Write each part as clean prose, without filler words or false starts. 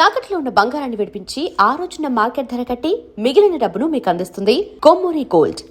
తాకట్లో ఉన్న బంగారాన్ని విడిపించి ఆ రోజున మార్కెట్ ధర కట్టి మిగిలిన డబ్బును మీకు అందిస్తుంది కొమ్మూరి గోల్డ్.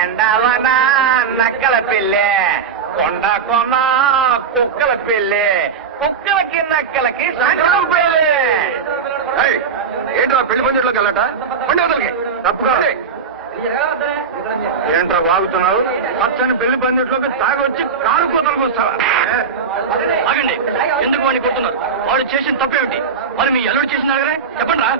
ఎండావన నక్కల పెళ్ళే, కొండ కొన కుక్కల పెళ్ళే, కుక్కలకి నక్కలకి సంక్రం పెళ్ళే. ఏంట్రా పెళ్లి పందిట్లోకి వెళ్ళట? పండుగలకి తప్పుగా ఏంట్రా వాగుతున్నావు? పచ్చని పెళ్లి పందిట్లోకి తాగొచ్చి కాలు కూతలకు వస్తావా? ఆగండి, ఎందుకు వాడిని కొడుతున్నారు? వాడు చేసిన తప్పేమిటి? మరి మీ అల్లుడు చేసిన అడగరే చెప్పండి రా.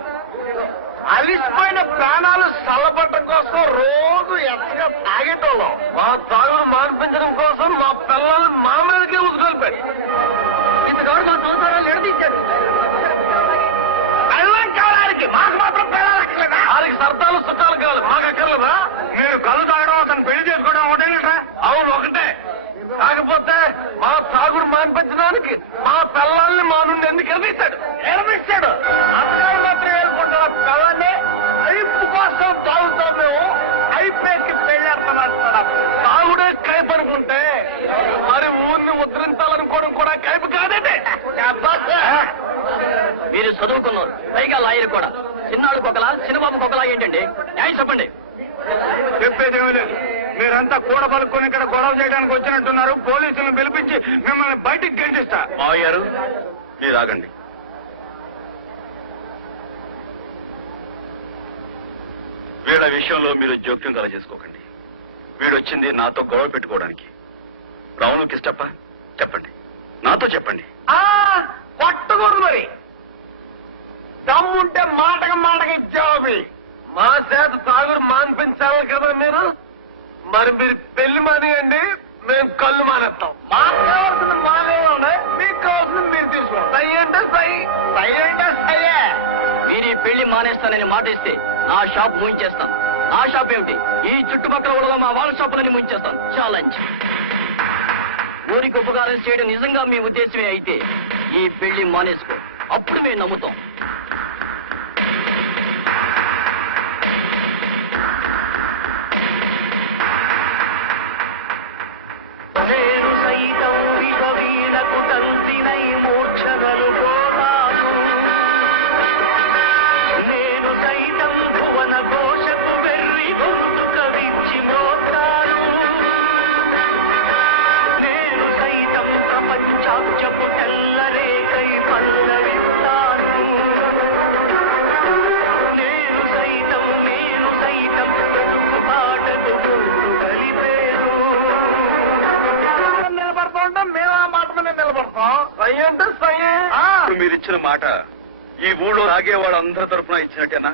అలిసిపోయిన ప్రాణాలు చల్లబట్టడం కోసం రోజు ఎత్తగా తాగేటోళ్ళం. మా తాగులు మాన్పించడం కోసం మా పిల్లల్ని మా మీదకే ఉసుకొల్పాడు. ఇంతకాడు మా సంసారాలు ఎడదీశాడు. పెళ్ళం కావడానికి మాకు మాత్రం పెళ్ళాలి అక్కర్లేదా? వారికి సర్దాలు చుట్టాలు కావాలి, మాకు అక్కర్లేదా? మీరు కళ్ళు తాగడం అతను పెళ్లి చేసుకోవడం ఒకటేనట? అవును ఒకటే. కాకపోతే మా తాగుడు మాన్పించడానికి మా పిల్లల్ని మా నుండి ఎందుకు ఎడదీశాడు? ఎడదీశాడు అక్కడ మాత్రం ఏర్పడ్డ పిల్లల్ని ఐపు కోసం తాగుతాం మేము. ఐపేకి పెళ్ళేస్తామంటున్నాడు. తాగుడే కైపు అనుకుంటే మరి ఊరిని ఉద్ధరించాలనుకోవడం కూడా కైపు కాదండి. మీరు చదువుకున్నారు, పైగా లాయర్ కూడా. చిన్నాళ్ళకి ఒకలా చిన్నబాబుకి ఒకలా ఏంటండి? న్యాయం చెప్పండి. చెప్పేది లేదు. మీరంతా కూడ పలుకొని ఇక్కడ గొడవ చేయడానికి వచ్చినట్టున్నారు. పోలీసులను పిలిపించి మిమ్మల్ని బయటికి గెంటిస్తా. మావయ్యారు మీరు ఆగండి. వీళ్ళ విషయంలో మీరు జోక్యం కలగజేసుకోకండి. వీడొచ్చింది నాతో గొడవ పెట్టుకోవడానికి. రావును కిష్టప్ప చెప్పండి, నాతో చెప్పండి. కొట్టకూడదు మరి. దమ్ముంటే మాటకి జవాబి. మా చేత తాగుడు మాన్పించాలి కదా మీరు. మరి మీరు పెళ్లి మానేయండి, మేము కళ్ళు మానేస్తాం. మాకు కావాల్సిన మానేయండి, మీకు కావాల్సింది మీరు తీసుకోండి. సై అంటే సై, సై అంటే సయ్యే. మీరు ఈ పెళ్లి మానేస్తానని మాట ఇస్తే నా షాప్ మూయించేస్తాను. నా షాప్ ఏమిటి, ఈ చుట్టుపక్కల ఉన్న మా వాళ్ళ షాపులని మూయించేస్తాను. ఛాలెంజ్. ఊరికి ఉపకారం చేయడం నిజంగా మీ ఉద్దేశమే అయితే ఈ పెళ్లి మానేసుకో, అప్పుడు మేము నమ్ముతాం. నేను సైతం వీడకు తంతినై మోక్షగలు పోతాను. నేను సైతం భువన ఘోషకు వెర్రి గొంతు కవించి మోస్తాను. నేను సైతం ప్రపంచాంచపు తెల్లరేకై పల్లవిస్తాను. నేను సైతం బ్రతుకు పాటకు గొంతు కలిపేను. నిలబడుతుంటాం మేము, ఆ మాట మీద నిలబడతాం. సై అంటే సై. ఇప్పుడు మీరిచ్చిన మాట ఈ ఊళ్ళో ఆగే వాళ్ళందరి తరఫున ఇచ్చినట్టేనా?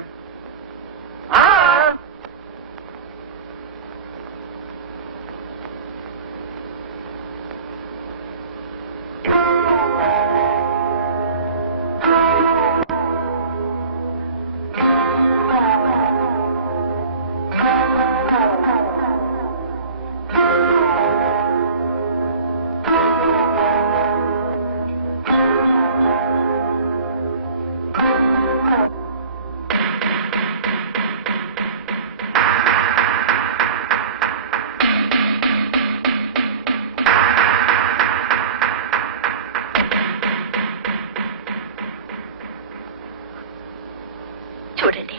చూడండి,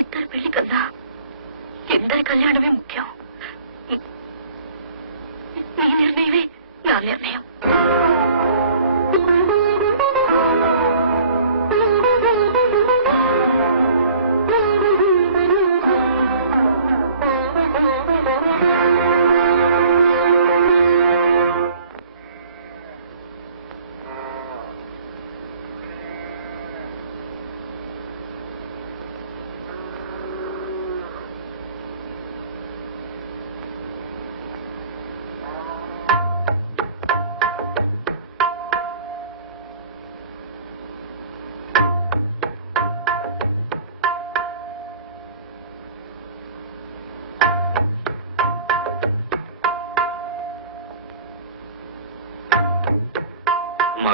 ఇద్దరు పెళ్లి కన్నా ఇద్దరి కళ్యాణమే ముఖ్యం. నీ నిర్ణయమే నా నిర్ణయం.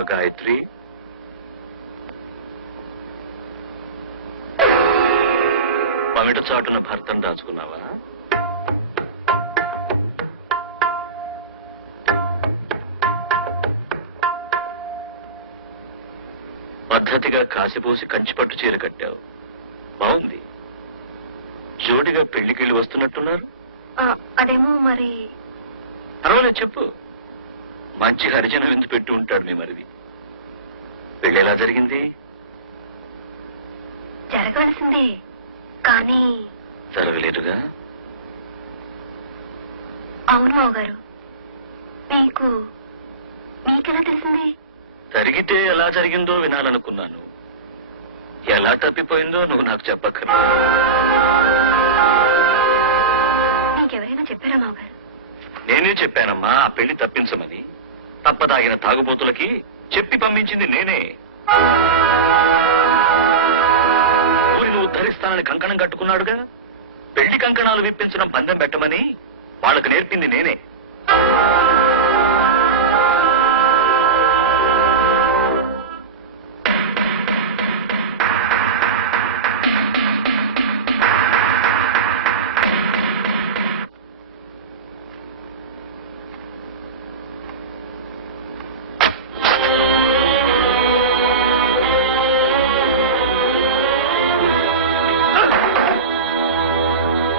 గాయత్రి, పమిట చాటున భర్తను దాచుకున్నావా? పద్ధతిగా కాసిపోసి కంచిపట్టు చీర కట్టావు, బాగుంది. జోడిగా పెళ్లికెళ్ళి వస్తున్నట్టున్నారు. అదేమో మరి పర్వాలేదు, చెప్పు. మంచి హరిజన విందు పెట్టి ఉంటాడు మీ మరిది. పెళ్లి ఎలా జరిగింది? జరగవలసిందే, కానీ జరగలేదుగా. అవును మావగారు. మీకెలా తెలిసింది? జరిగితే ఎలా జరిగిందో వినాలనుకున్నాను. ఎలా తప్పిపోయిందో నువ్వు నాకు చెప్పక్కర్లేదు. మీకెవరైనా చెప్పారా మావగారు? నేనే చెప్పానమ్మా ఆ పెళ్లి తప్పించమని. తప్పదాగిన తాగుబోతులకి చెప్పి పంపించింది నేనే. ఊరిని ఉద్ధరిస్తానని కంకణం కట్టుకున్నాడుగా, పెళ్లి కంకణాలు విప్పించడం పందెం పెట్టమని వాళ్ళకు నేర్పింది నేనే.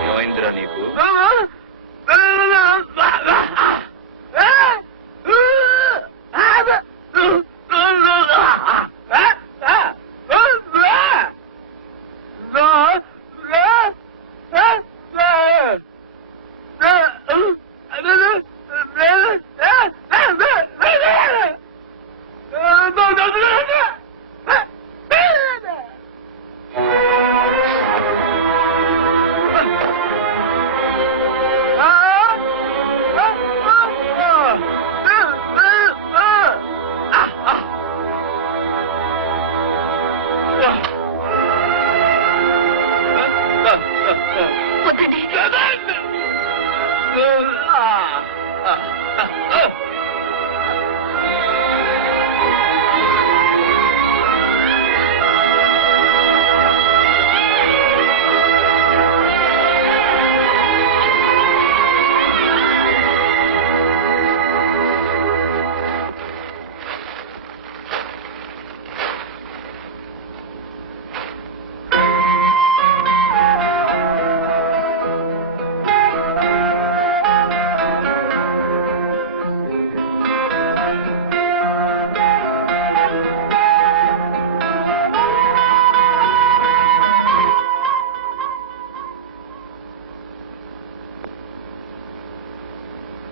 ఏమైందిరా నీకు? వద్దండి.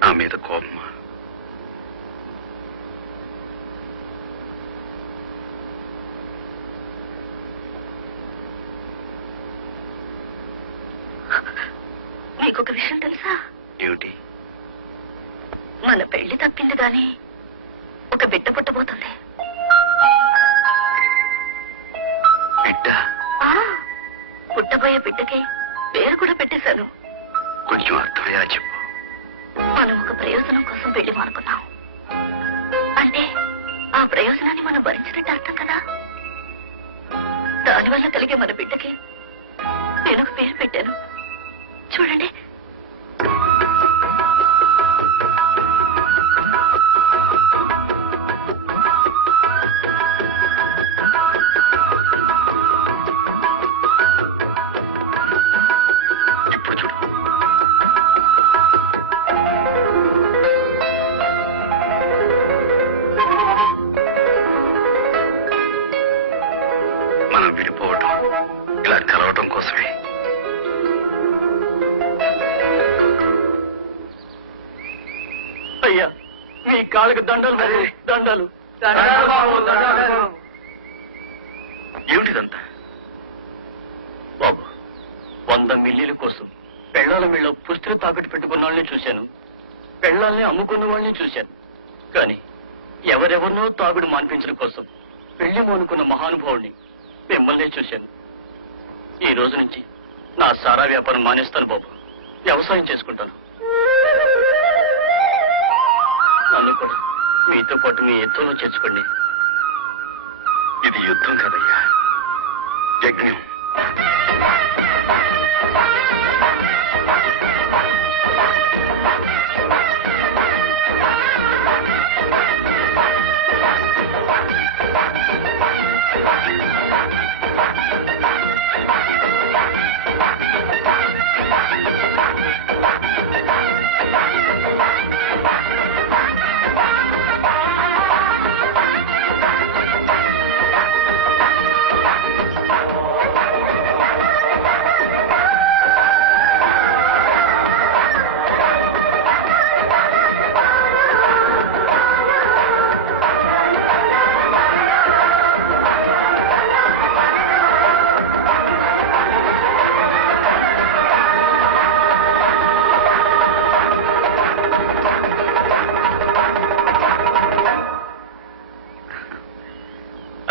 నా మీద కోపమా? నీకొక విషయం తెలుసా? ఏమిటి? మన పెళ్లి తప్పింది కానీ ఒక బిడ్డ పుట్టబోతుంది. బిడ్డ? పుట్టబోయే బిడ్డకి పేరు కూడా పెట్టేశాను. కొంచెం అర్థమయ్యా చెప్పు. మనం ఒక ప్రయోజనం కోసం పెళ్లి మానుకున్నాం అంటే ఆ ప్రయోజనాన్ని మనం భరించినట్టు అర్థం కదా. దానివల్ల కలిగే మన బిడ్డకి నేను ఒక పేరు పెట్టాను. చూడండి. ఇప్పుడు చూడు. మనం విడిపోవటం ఇలా కలవటం కోసమే. అయ్యా, మీ కాళ్ళకి దండలు బాబు, దండలు. ఏమిటిదంతా? బాబు, 100 మిల్లీల కోసం పెళ్ళాల మిళ్ళ పుస్తలు తాకట్టు పెట్టుకున్న వాళ్ళని చూశాను, పెళ్ళాలని అమ్ముకున్న వాళ్ళని చూశాను. కానీ ఎవరెవరినో తాగుడు మాన్పించడం కోసం పెళ్లి మోనుకున్న మహానుభావుడిని మిమ్మల్నే చూశాను. ఈ రోజు నుంచి నా సారా వ్యాపారం మానేస్తాను బాబు, వ్యవసాయం చేసుకుంటాను. నన్ను కూడా మీతో పాటు మీ ఎత్తులో చేర్చుకోండి. ఇది యుద్ధం కదయ్యా, యజ్ఞం.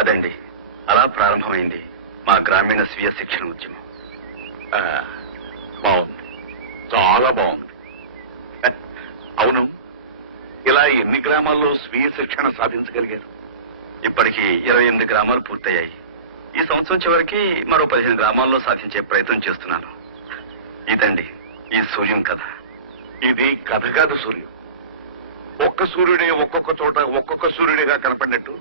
అదండి, అలా ప్రారంభమైంది మా గ్రామీణ స్వీయ శిక్షణ ఉద్యమం. బాగుంది, చాలా బాగుంది. అవును, ఇలా ఎన్ని గ్రామాల్లో స్వీయ శిక్షణ సాధించగలిగారు? ఇప్పటికి 28 గ్రామాలు పూర్తయ్యాయి. ఈ సంవత్సరం చివరికి మరో 15 గ్రామాల్లో సాధించే ప్రయత్నం చేస్తున్నాను. ఇదండి ఈ సూర్యం కథ. ఇది కథ కాదు సూర్యం. ఒక్క సూర్యుడే ఒక్కొక్క చోట ఒక్కొక్క సూర్యుడిగా కనపడినట్టు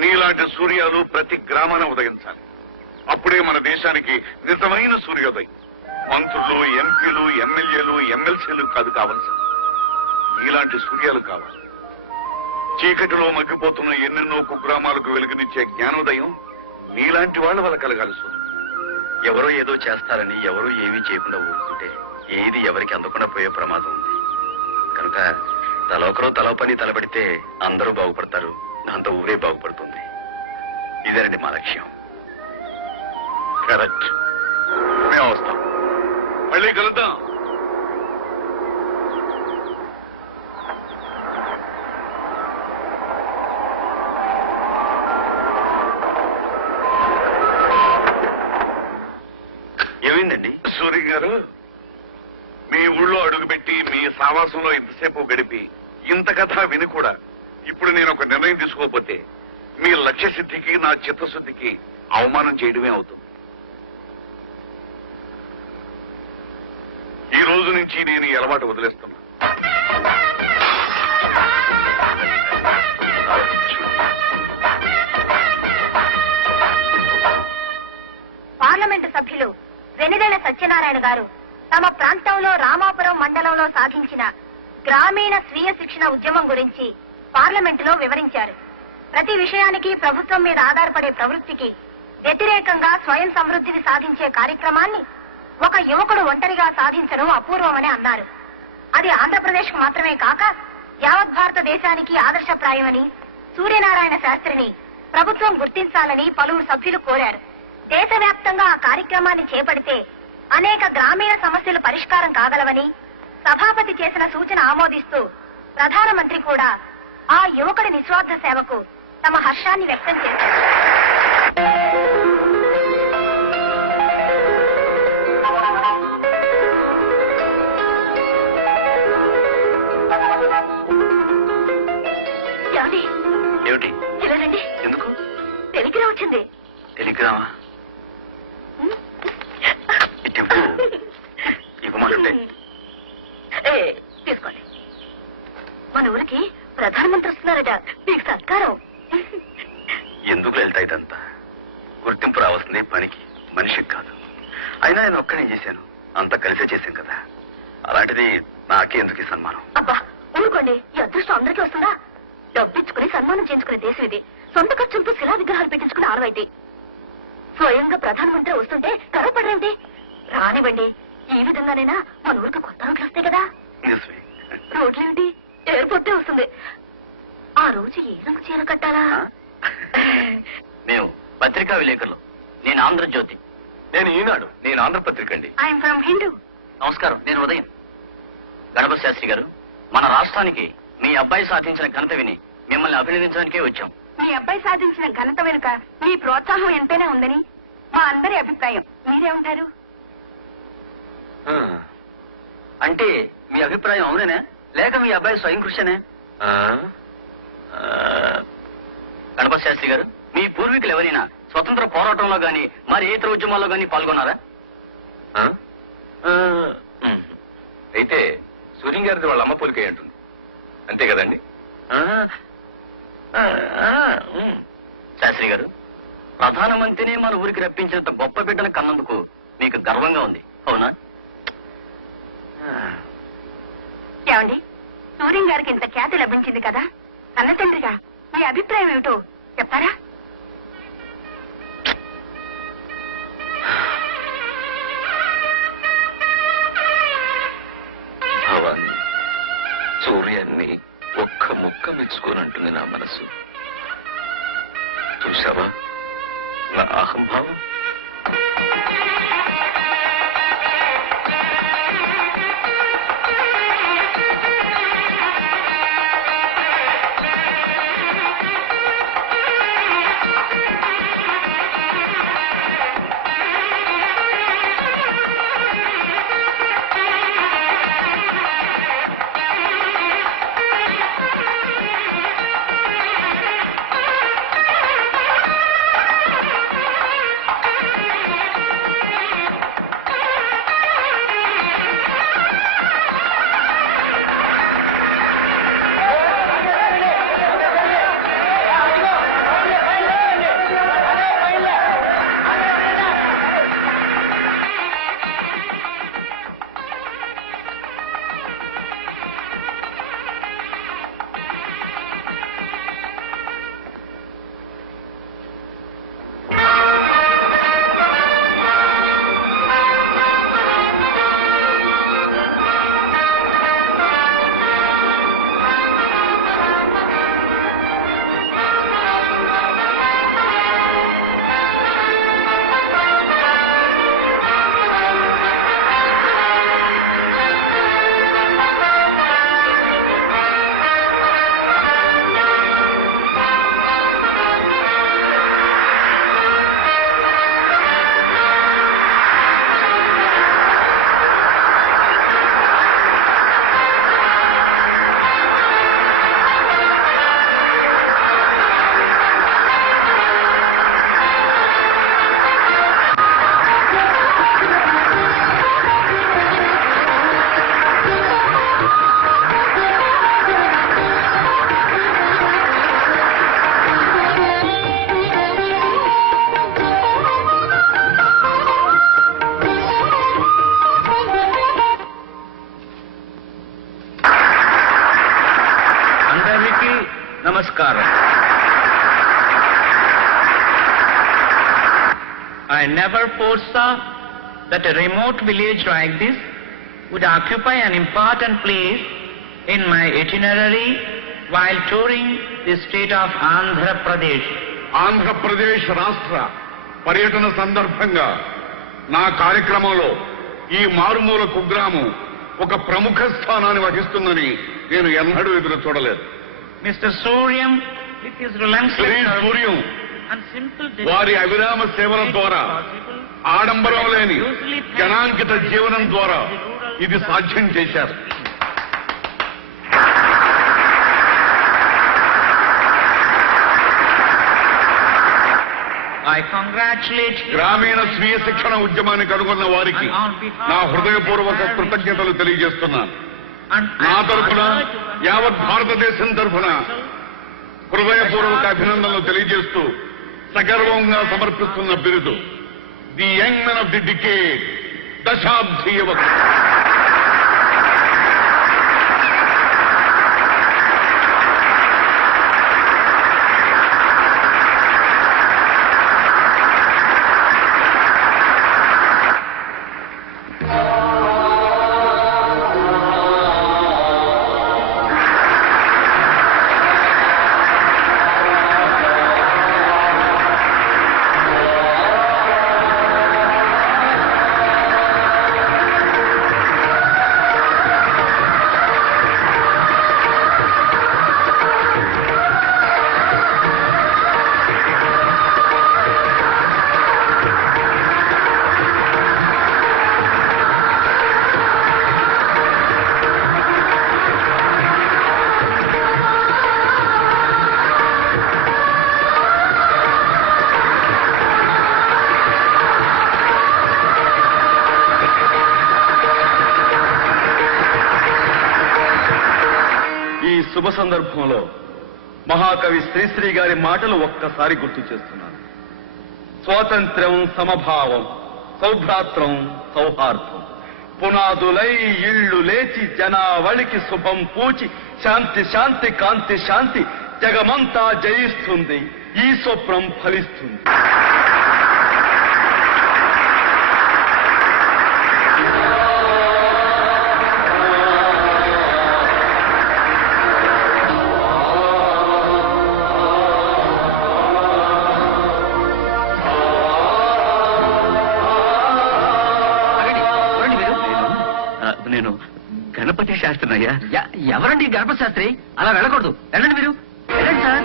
నీలాంటి సూర్యాలు ప్రతి గ్రామాన ఉదయించాలి. అప్పుడే మన దేశానికి నిజమైన సూర్యోదయం. మంత్రులు, ఎంపీలు, ఎమ్మెల్యేలు, ఎమ్మెల్సీలు కాదు కావాల్సి, నీలాంటి సూర్యాలు కావాలి. చీకటిలో మగ్గిపోతున్న ఎన్నెన్నో కుగ్రామాలకు వెలుగునిచ్చే జ్ఞానోదయం నీలాంటి వాళ్ళ వల్ల కలగాలి. ఎవరో ఏదో చేస్తారని ఎవరూ ఏమీ చేయకుండా ఊరుకుంటే ఏది ఎవరికి అందకుండా పోయే ప్రమాదం ఉంది. కనుక తలొకరో తల పని తలబడితే అందరూ బాగుపడతారు, దాంతో ఊరే బాగుపడుతుంది. ఇదేనండి మా లక్ష్యం. కరెక్ట్. మేము వస్తాం, మళ్ళీ కలుద్దాం. ఏమైందండి? సూర్య గారు, మీ ఊళ్ళో అడుగుపెట్టి మీ సావాసంలో ఇంతసేపు గడిపి ఇంత కథ విని కూడా ఇప్పుడు నేను ఒక నిర్ణయం తీసుకోకపోతే మీ లక్ష్య సిద్ధికి నా చిత్తశుద్ధికి అవమానం చేయడమే అవుతుంది. ఈ రోజు నుంచి నేను ఈ అలవాటు వదిలేస్తున్నా. పార్లమెంటు సభ్యులు వెనిదెల సత్యనారాయణ గారు తమ ప్రాంతంలో రామాపురం మండలంలో సాధించిన గ్రామీణ స్వీయ శిక్షణ ఉద్యమం గురించి పార్లమెంటులో వివరించారు. ప్రతి విషయానికి ప్రభుత్వం మీద ఆధారపడే ప్రవృత్తికి వ్యతిరేకంగా స్వయం సమృద్ధిని సాధించే కార్యక్రమాన్ని ఒక యువకుడు ఒంటరిగా సాధించడం అపూర్వమని అన్నారు. అది ఆంధ్రప్రదేశ్ కు మాత్రమే కాక యావత్ భారతదేశానికి ఆదర్శప్రాయమని సూర్యనారాయణ శాస్త్రిని ప్రభుత్వం గుర్తించాలని పలువురు సభ్యులు కోరారు. దేశవ్యాప్తంగా ఆ కార్యక్రమాన్ని చేపడితే అనేక గ్రామీణ సమస్యలు పరిష్కారం కాగలవని సభాపతి చేసిన సూచన ఆమోదిస్తూ ప్రధానమంత్రి కూడా ఆ యువకుడి నిస్వార్థ సేవకు తమ హర్షాన్ని వ్యక్తం చేశారు. ఏమిటి? ఇలా రండి. ఎందుకు? టెలిగ్రామ్ వచ్చింది. టెలిగ్రామా? ఇవ్వమంటుంటే తీసుకోండి. మన ఊరికి ప్రధానమంత్రి వస్తున్నారట, మీకు సత్కారం. ఎందుకు వెళ్తా ఇదంతా? గుర్తింపు రావాల్సింది పనికి, మనిషికి కాదు. అయినా నేను ఒక్కనే చేశాను, అంతా కలిసే చేశాం కదా. అలాంటిది నాకే ఎందుకు ఈ సన్మానం? అబ్బా ఊరుకోండి, ఈ అదృష్టం అందరికీ వస్తుందా? డబ్బిచ్చుకుని సన్మానం చేయించుకునే దేశం ఇది. సొంత ఖర్చులతో శిలా విగ్రహాలు పెట్టించుకుని ఆనవాయితీ. స్వయంగా ప్రధానమంత్రి వస్తుంటే గర్వపడరేమిటి? రానివ్వండి. ఈ విధంగానైనా మన ఊరికి కొత్త రోడ్లు వస్తాయి కదా. నిజమే. రోడ్లేమిటి, ఎయిర్పోర్టే వస్తుంది. ఆ రోజు ఏ రంగు చీర కట్టాలా? మేము పత్రికా విలేకరులు. నేను ఆంధ్రజ్యోతి. నేను ఈనాడు. నేను ఆంధ్రపత్రిక అండి. I'm from Hindu. నమస్కారం, నేను ఉదయం. గణప శాస్త్రి గారు, మన రాష్ట్రానికి మీ అబ్బాయి సాధించిన ఘనత విని మిమ్మల్ని అభినందించడానికే వచ్చాం. మీ అబ్బాయి సాధించిన ఘనత వెనుక మీ ప్రోత్సాహం ఎంతైనా ఉందని మా అందరి అభిప్రాయం. మీరేమంటారు? అంటే మీ అభిప్రాయం అవునేనా, లేక మీ అబ్బాయి స్వయం కృషినే? గణపతి శాస్త్రి గారు, మీ పూర్వీకులు ఎవరైనా స్వతంత్ర పోరాటంలో గాని మరి ఇతర ఉద్యమాల్లో గాని పాల్గొన్నారా? అయితే సూర్యం గారిది వాళ్ళ అమ్మ పోలికే ఉంటుంది, అంతే కదండి? శాస్త్రి గారు, ప్రధానమంత్రిని మన ఊరికి రప్పించినంత గొప్ప బిడ్డను కన్నందుకు మీకు గర్వంగా ఉంది, అవునా? ఏమండి, సూర్యం గారికి ఇంత ఖ్యాతి లభించింది కదా, కన్న తండ్రిగా మీ అభిప్రాయం ఏమిటో చెప్తారా? భవాన్ని, సూర్యాన్ని ఒక్క ముక్క మెచ్చుకోనంటుంది నా మనసు. చూసావా నా అహంభావం? Namaskaram. I never foresaw that a remote village like this would occupy an important place in my itinerary while touring the state of Andhra Pradesh. Andhra Pradesh రాష్ట్ర పర్యటన సందర్భంగా నా కార్యక్రమంలో ఈ మారుమూల కుగ్రామం ఒక ప్రముఖ స్థానాన్ని వహిస్తుందని నేను ఎన్నడూ ఎదురు చూడలేదు. Mr. Suryam, with his Shri relentless Suryam and simple వారి అవిరామ సేవల ద్వారా, ఆడంబరం లేని జనాంకిత జీవనం ద్వారా ఇది సాధ్యం చేశారు. I congratulate you. గ్రామీణ స్వీయ శిక్షణ ఉద్యమాన్ని కనుగొన్న వారికి నా హృదయపూర్వక కృతజ్ఞతలు తెలియజేస్తున్నాను. And నా I తరఫున, urge you యావత్ భారతదేశం తరఫున హృదయపూర్వక అభినందనలు తెలియజేస్తూ సగర్వంగా సమర్పిస్తున్న బిరుదు the young men of the decade, దశాబ్ది యువకుడు. శుభ సందర్భంలో మహాకవి శ్రీశ్రీ గారి మాటలు ఒక్కసారి గుర్తు చేస్తున్నాను. స్వాతంత్ర్యం, సమభావం, సౌభ్రాత్రం, సౌహార్దం పునాదులై ఇళ్ళు లేచి జనావళికి శుభం పూచి శాంతి శాంతి కాంతి శాంతి జగమంతా జయిస్తుంది. ఈ స్వప్నం ఫలిస్తుంది. నేను గణపతి శాస్త్రి అయ్యా. ఎవరండి గణపతి శాస్త్రి? అలా వెళ్ళకూడదు. వెళ్ళండి మీరు, వెళ్ళండి సార్.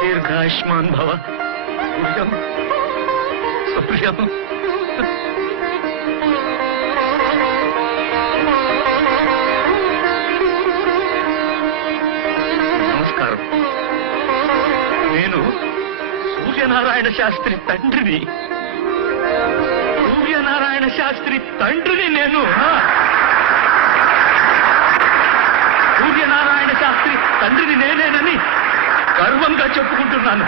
దీర్ఘాయుష్మాన్ భవ. సూర్యం నమస్కారం. నేను సూర్యనారాయణ శాస్త్రి తండ్రిని. సూర్యనారాయణ శాస్త్రి తండ్రిని నేను. సూర్యనారాయణ శాస్త్రి తండ్రిని నేనేనని గర్వంగా చెప్పుకుంటున్నాను.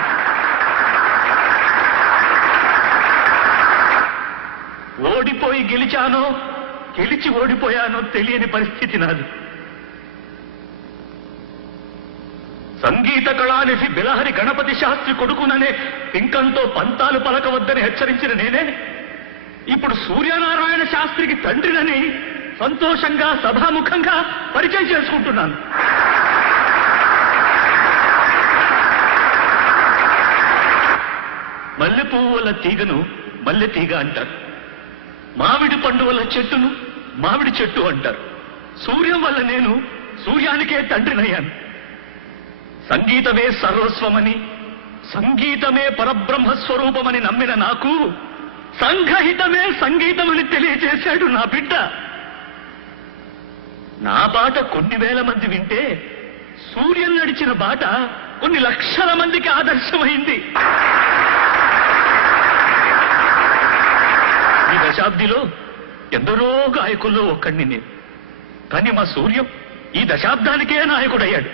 ఓడిపోయి గెలిచానో, గెలిచి ఓడిపోయానో తెలియని పరిస్థితి నాది. సంగీత కళానిధి బిలహరి గణపతి శాస్త్రి కొడుకుననే పింకంతో పంతాలు పలకవద్దని హెచ్చరించిన నేనే ఇప్పుడు సూర్యనారాయణ శాస్త్రికి తండ్రినని సంతోషంగా సభాముఖంగా పరిచయం చేసుకుంటున్నాను. మల్లె పువ్వు వల్ల తీగను మల్లె తీగ అంటారు. మామిడి పండు వల్ల చెట్టును మామిడి చెట్టు అంటారు. సూర్యం వల్ల నేను సూర్యానికే తండ్రినయ్యాను. సంగీతమే సర్వస్వమని, సంగీతమే పరబ్రహ్మస్వరూపమని నమ్మిన నాకు సంఘహితమే సంగీతమని తెలియజేశాడు నా బిడ్డ. నా బాట కొన్ని వేల మంది వింటే సూర్యం నడిచిన బాట కొన్ని లక్షల మందికి ఆదర్శమైంది. ఈ దశాబ్దిలో ఎందరో గాయకుల్లో ఒక్కడిని నేను. కానీ మా సూర్యం ఈ దశాబ్దానికే నాయకుడయ్యాడు.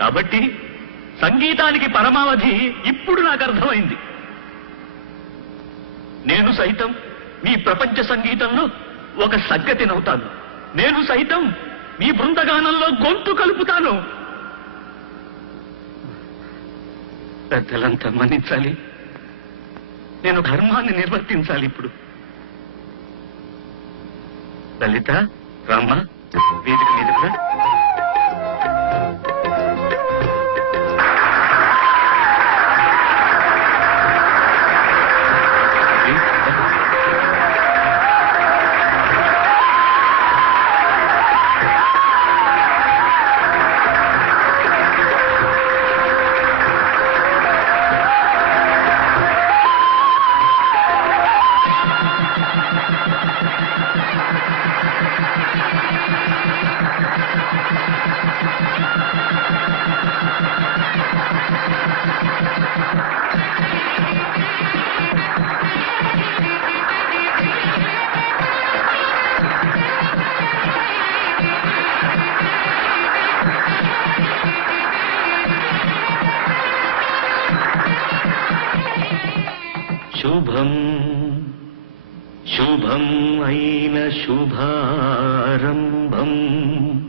కాబట్టి సంగీతానికి పరమావధి ఇప్పుడు నాకు అర్థమైంది. నేను సైతం మీ ప్రపంచ సంగీతంలో ఒక సంగతినవుతాను. నేను సైతం మీ బృందగానంలో గొంతు కలుపుతాను. పెద్దలంతా మన్నించాలి. నేను ధర్మాన్ని నిర్వర్తించాలి. ఇప్పుడు లలిత, రామ్మ, వేదిక మీదకు రా. శుభం శుభం అయిన శుభారంభం